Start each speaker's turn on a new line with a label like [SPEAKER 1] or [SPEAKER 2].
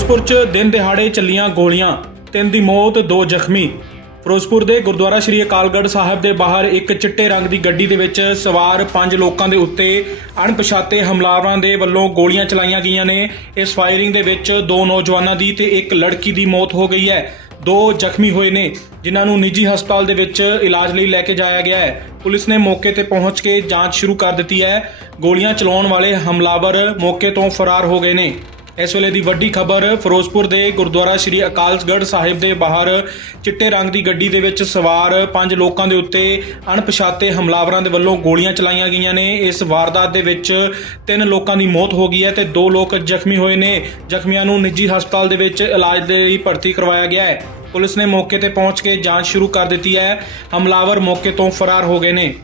[SPEAKER 1] ਫਿਰੋਜ਼ਪੁਰ 'ਚ ਦਿਨ ਦਿਹਾੜੇ ਚੱਲੀਆਂ ਗੋਲੀਆਂ, ਤਿੰਨ ਦੀ ਮੌਤ, ਦੋ ਜ਼ਖਮੀ। ਫਿਰੋਜ਼ਪੁਰ ਦੇ ਗੁਰਦੁਆਰਾ ਸ਼੍ਰੀ ਅਕਾਲਗੜ੍ਹ ਸਾਹਿਬ ਦੇ ਬਾਹਰ ਇੱਕ ਚਿੱਟੇ ਰੰਗ ਦੀ ਗੱਡੀ ਦੇ ਵਿੱਚ ਸਵਾਰ ਪੰਜ ਲੋਕਾਂ ਦੇ ਉੱਤੇ ਅਣਪਛਾਤੇ ਹਮਲਾਵਰਾਂ ਦੇ ਵੱਲੋਂ ਗੋਲੀਆਂ ਚਲਾਈਆਂ ਗਈਆਂ ਨੇ। ਇਸ ਫਾਇਰਿੰਗ ਦੇ ਵਿੱਚ ਦੋ ਨੌਜਵਾਨਾਂ ਦੀ ਤੇ ਇੱਕ ਲੜਕੀ ਦੀ ਮੌਤ ਹੋ ਗਈ ਹੈ। ਦੋ ਜ਼ਖਮੀ ਹੋਏ ਨੇ, ਜਿਨ੍ਹਾਂ ਨੂੰ ਨਿੱਜੀ ਹਸਪਤਾਲ ਦੇ ਵਿੱਚ ਇਲਾਜ ਲਈ ਲੈ ਕੇ ਜਾਇਆ ਗਿਆ ਹੈ। ਪੁਲਿਸ ਨੇ ਮੌਕੇ ਤੇ ਪਹੁੰਚ ਕੇ ਜਾਂਚ ਸ਼ੁਰੂ ਕਰ ਦਿੱਤੀ ਹੈ। ਗੋਲੀਆਂ ਚਲਾਉਣ ਵਾਲੇ ਹਮਲਾਵਰ ਮੌਕੇ ਤੋਂ ਫਰਾਰ ਹੋ ਗਏ ਨੇ। ਇਸ ਵੇਲੇ ਦੀ ਵੱਡੀ ਖਬਰ ਫਿਰੋਜ਼ਪੁਰ ਦੇ ਗੁਰਦੁਆਰਾ ਸ਼੍ਰੀ ਅਕਾਲਗੜ੍ਹ ਸਾਹਿਬ ਦੇ ਬਾਹਰ ਚਿੱਟੇ ਰੰਗ ਦੀ ਗੱਡੀ ਦੇ ਵਿੱਚ ਸਵਾਰ ਪੰਜ ਲੋਕਾਂ ਦੇ ਉੱਤੇ ਅਣਪਛਾਤੇ ਹਮਲਾਵਰਾਂ ਦੇ ਵੱਲੋਂ ਗੋਲੀਆਂ ਚਲਾਈਆਂ ਗਈਆਂ ਨੇ। ਇਸ ਵਾਰਦਾਤ ਦੇ ਵਿੱਚ ਤਿੰਨ ਲੋਕਾਂ ਦੀ ਮੌਤ ਹੋ ਗਈ ਹੈ ਤੇ ਦੋ ਲੋਕ ਜ਼ਖਮੀ ਹੋਏ ਨੇ। ਜ਼ਖਮੀਆਂ ਨੂੰ ਨਿੱਜੀ ਹਸਪਤਾਲ ਦੇ ਵਿੱਚ ਇਲਾਜ ਦੇ ਲਈ ਭਰਤੀ ਕਰਵਾਇਆ ਗਿਆ ਹੈ। ਪੁਲਿਸ ਨੇ ਮੌਕੇ ਤੇ ਪਹੁੰਚ ਕੇ ਜਾਂਚ ਸ਼ੁਰੂ ਕਰ ਦਿੱਤੀ ਹੈ। ਹਮਲਾਵਰ ਮੌਕੇ ਤੋਂ ਫਰਾਰ ਹੋ ਗਏ ਨੇ।